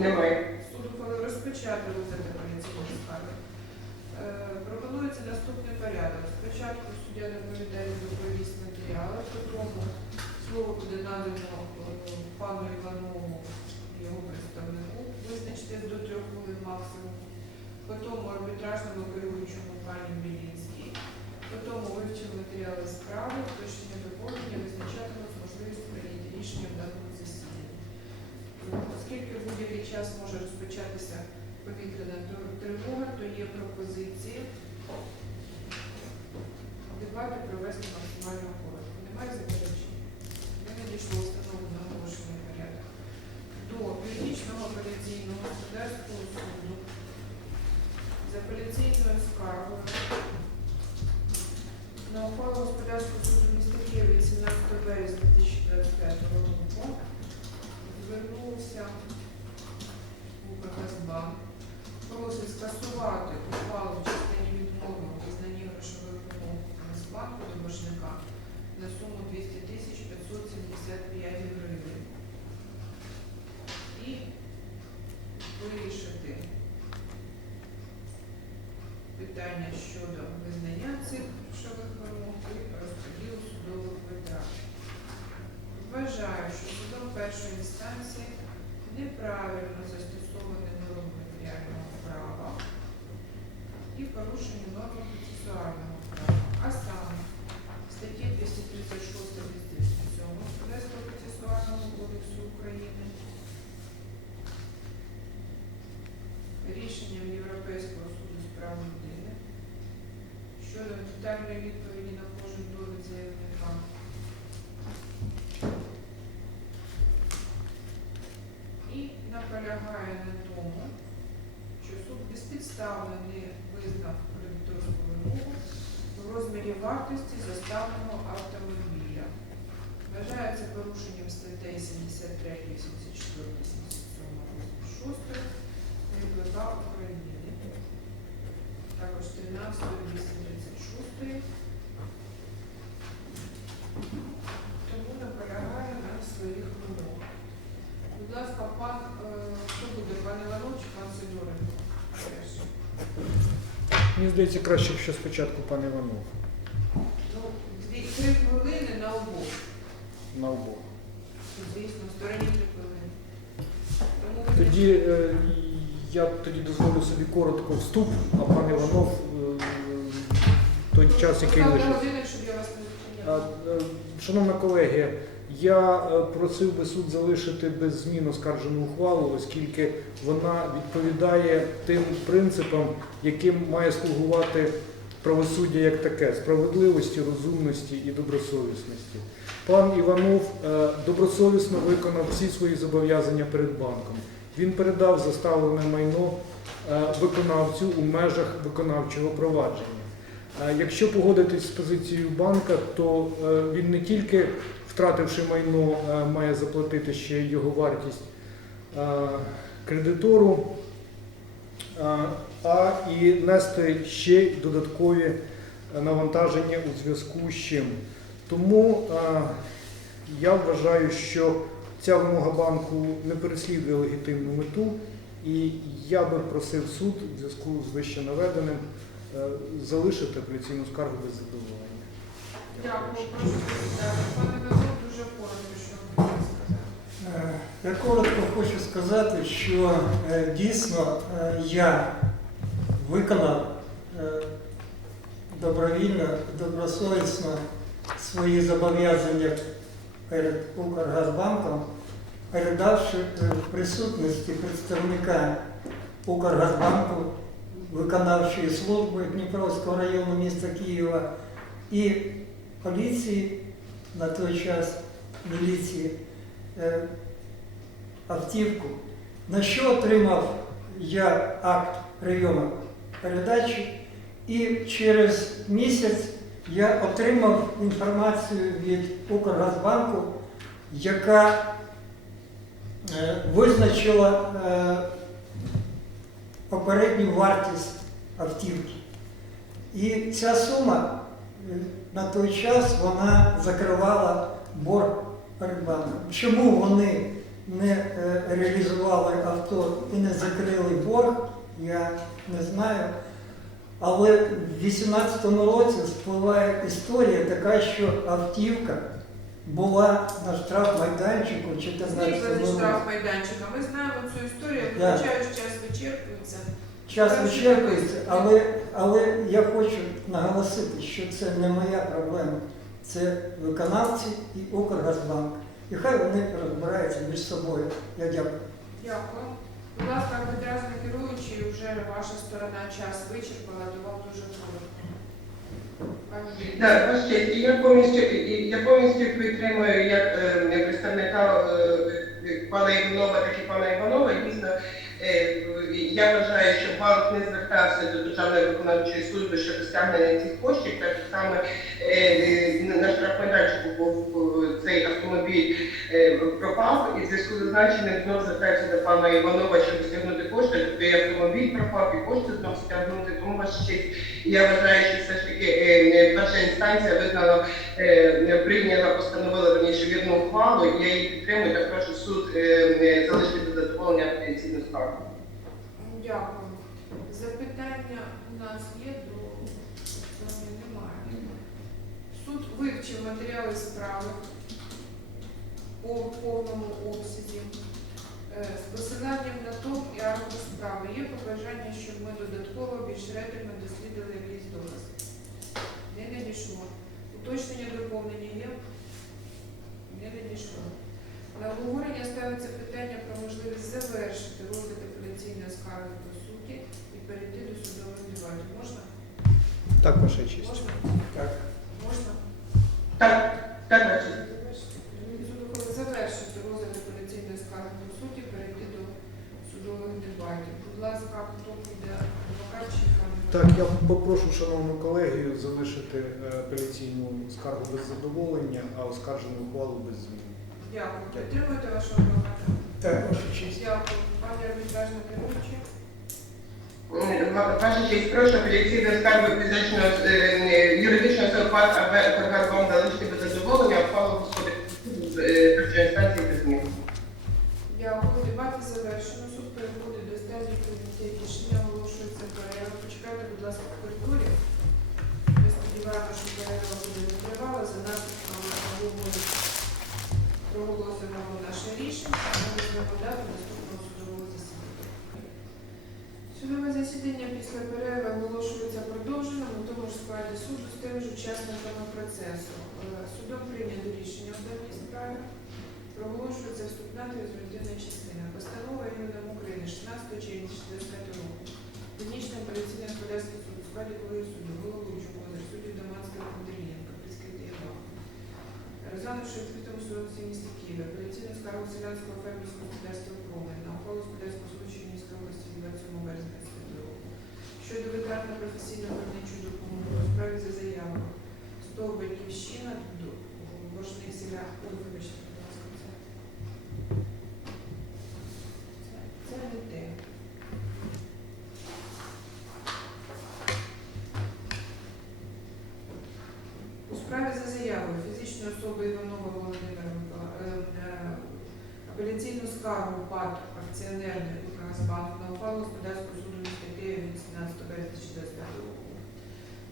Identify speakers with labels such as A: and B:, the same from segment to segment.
A: Немає.
B: Суд ухвалив розпочати розгляд апеляційної скарги. Е, Пропонується наступний порядок. Спочатку суддя доповідає доповість матеріали, потім слово буде надано е, пану Іванову, його представнику, визначити до трьох хвилин максимум, потім арбітражному керуючому пані Білінській, потім вивчив матеріали справи, уточнення доповнення, визначатимуть можливість прийняти рішення в даному. Оскільки в будь-який час може розпочатися повітряна тривога, то є пропозиції дебати провести максимально коротко. Немає заперечень? Не надійшло встановлено оголошений порядок. До Північного апеляційного господарського суду з апеляційною скаргою скасувати ухвалу в частині відмови у визнанні грошових умов Нацбанку до боржника на суму 200 тисяч 575 гривень і вирішити питання щодо визнання цих грошових вимог і розподілу судових витрат. Вважаю, що судом першої інстанції неправильно застосовані норми матеріального права і порушення норми процесуального права, а саме статті 236 237 Господарського процесуального кодексу України, рішенням Європейського суду з прав людини щодо детальної відповіді на кожен довід заявника. і наполягає на тому, що суд безпідставно не визнав кредиторську вимогу в розмірі вартості заставленого автомобіля. Вважається порушенням статей 73, 84, 77, 6 КПК України, також 13, 236. Тому наполягає на своїх вимогах. Будь ласка, пан, е, хто буде, пан Іванов чи пан Сидоренко?
C: Мені здається, краще, якщо спочатку пан Іванов
B: Ну, дві, три хвилини на обох.
C: на обох.
B: Звісно, в стороні три хвилини. Тому
C: Тоді е, я тоді дозволю собі коротко вступ, а пан Іванов е, той час, який
B: Поставте
C: лишив.
B: годинник, щоб я вас не
C: А,
B: зупиняла.
C: е, Шановні колеги, я е, просив би суд залишити без змін оскаржену ухвалу, оскільки вона відповідає тим принципам, яким має слугувати правосуддя як таке справедливості, розумності і добросовісності. Пан Іванов е, добросовісно виконав всі свої зобов'язання перед банком. Він передав заставлене майно е, виконавцю у межах виконавчого провадження. Якщо погодитись з позицією банка, то е, він не тільки втративши майно, е, має заплатити ще його вартість е, кредитору, а і нести ще додаткові навантаження у зв'язку з чим. Тому я вважаю, що ця вимога банку не переслідує легітимну мету, і я би просив суд в зв'язку з вище наведеним залишити апеляційну скаргу без задоволення.
B: Дякую, прошу. Пане Іванов, дуже коротко, що ви сказати.
D: Е, Я коротко хочу сказати, що е, дійсно е, я виконав е, добровільно, добросовісно свої зобов'язання перед Укргазбанком, передавши е, в присутності представника Укргазбанку, виконавчої служби Дніпровського району міста Києва і поліції на той час міліції е, автівку, на що отримав я акт прийому передачі? І через місяць я отримав інформацію від Укргазбанку, яка е, визначила е, попередню вартість автівки. І ця сума е, на той час вона закривала борг перед банком. Чому вони не е, реалізували авто і не закрили борг, я не знаю. Але в 2018 році спливає історія така, що автівка була на штрафмайданчику 14
B: Зникли зі
D: року.
B: штраф майданчика. Ми знаємо цю історію,
D: Да.
B: вибачаю, що час вичерпується.
D: Час вичерпується, але, але я хочу наголосити, що це не моя проблема. Це виконавці і Укргазбанк. І хай вони розбираються між собою. Я дякую.
B: Дякую. Будь ласка, відразу керуючий, вже ваша сторона час вичерпала, то вам дуже коротко.
A: Так, ваша честь, я повністю, і я повністю підтримую як е, представника е, пана Іванова, так і пана Іванова. Дійсно, я вважаю, що банк не звертався до Державної виконавчої служби щодо стягнення цих коштів, так само е, на штрафмайданчику е, цей автомобіль е, пропав, і в зв'язку з зазначеним знов звертається до пана Іванова, щоб стягнути кошти, тобто і автомобіль пропав, і кошти знов стягнути. Тому ваша честь, я вважаю, що все ж таки е, е, перша інстанція визнала, е, прийняла, постановила верніше вірну ухвалу, я її підтримую, так прошу суд е, е, залишити задоволення апеляційну скаргу.
B: Дякую. Запитання у нас є до немає. Суд вивчив матеріали справи у повному обсязі. Е, З посиланням на то і аркуш справи є побажання, щоб ми додатково більш ретельно дослідили якийсь доказ. Не надійшло. Уточнення доповнення є? Не надійшло. На обговорення ставиться питання про можливість завершити розгляд апеляційної скарги по суті і перейти до судових дебатів. Можна?
C: Так, ваша честь.
B: Можна?
D: Так.
B: Можна?
A: Так, так, ваша честь.
B: Завершити розгляд апеляційної скарги по суті, перейти до судових дебатів. Будь ласка, хто буде адвокат чи?
C: Так, я попрошу шановну колегію залишити е, апеляційну скаргу без задоволення, а оскаржену ухвалу без змін.
B: Дякую. Підтримуєте вашого адвоката?
D: Так, ваша честь.
B: Дякую. Пані арбітражна керуюча.
A: М, Ваша честь, прошу апеляційну скаргу фізичного е, е, юридичного особи АБ «Каргазбом» залишити без задоволення, ухвалу господи е, першої інстанції без змін.
B: Дякую. Дебати завершено. Суд переходить до стадії прийняття рішення. Судове засідання після перерви оголошується продовженим у тому ж складі суду з тими ж учасниками процесу. Е, Судом прийнято рішення в даній справі. Проголошується вступна та результативна частина. Постанова Рівнем України 16 червня 45 року. Північний апеляційний господарський суд у складі колегії суду, В відкритому судовці міста Києва, апеляційну скаргу селянського фермерського господарства «Промель» на ухвалу господарського суду Чернігівської області від 27 березня 25 року. Щодо витрат на професійну виробничу допомогу у справі за заявою «Стовбель Ківщина» до Божних селя, ой, вибачте, будь ласка, це. Це, це не те. У справі за заявою фізичної особи Іванова Володимира Микола- е, е, апеляційну скаргу ПАД акціонерний Укргазбанк на ухвалу господарського суду міста Києва від 17 березня 2025 року.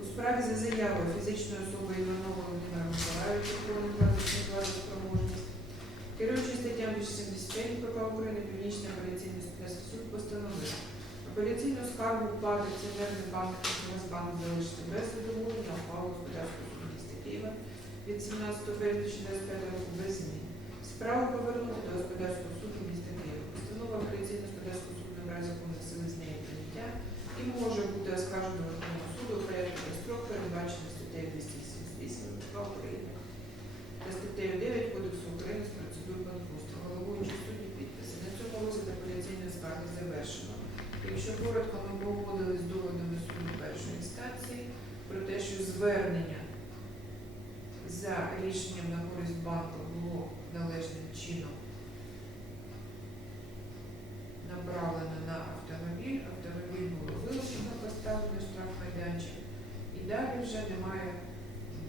B: У справі за заявою фізичної особи Іванова Володимира Миколаївича про неплаточну спроможність, керуючи статтям 275 КП України, Північний апеляційний суд постановив апеляційну скаргу ПАД акціонерний банк Укргазбанк залишити без задоволення ухвалу господарського суду міста Києва від 17 березня 2025 року без змін. Справу повернути до господарського суду міста Києва. Постанова апеляційного господарського суду набирає законних сили з неї прийняття і може бути оскаржено Верховного суду у порядку строк, передбачений статтею 278 України та статтею 9 Кодексу України з процедур банкрутства. Головуючий судді підписи. На цьому розгляд апеляційної скарги завершено. Якщо коротко, ми погодили з доводами суду першої інстанції про те, що звернення за рішенням на користь банку було належним чином направлено на автомобіль, автомобіль було вилучено, поставлено штраф майданчик, і далі вже немає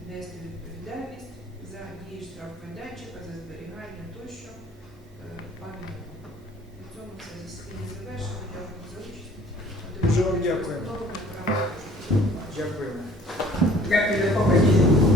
B: нести відповідальність за дії штраф майданчика, за зберігання тощо е, пам'ятного. На цьому це засідання завершено. Дякую за участь.
C: Дуже вам дякую.
B: Дякую.
A: Дякую.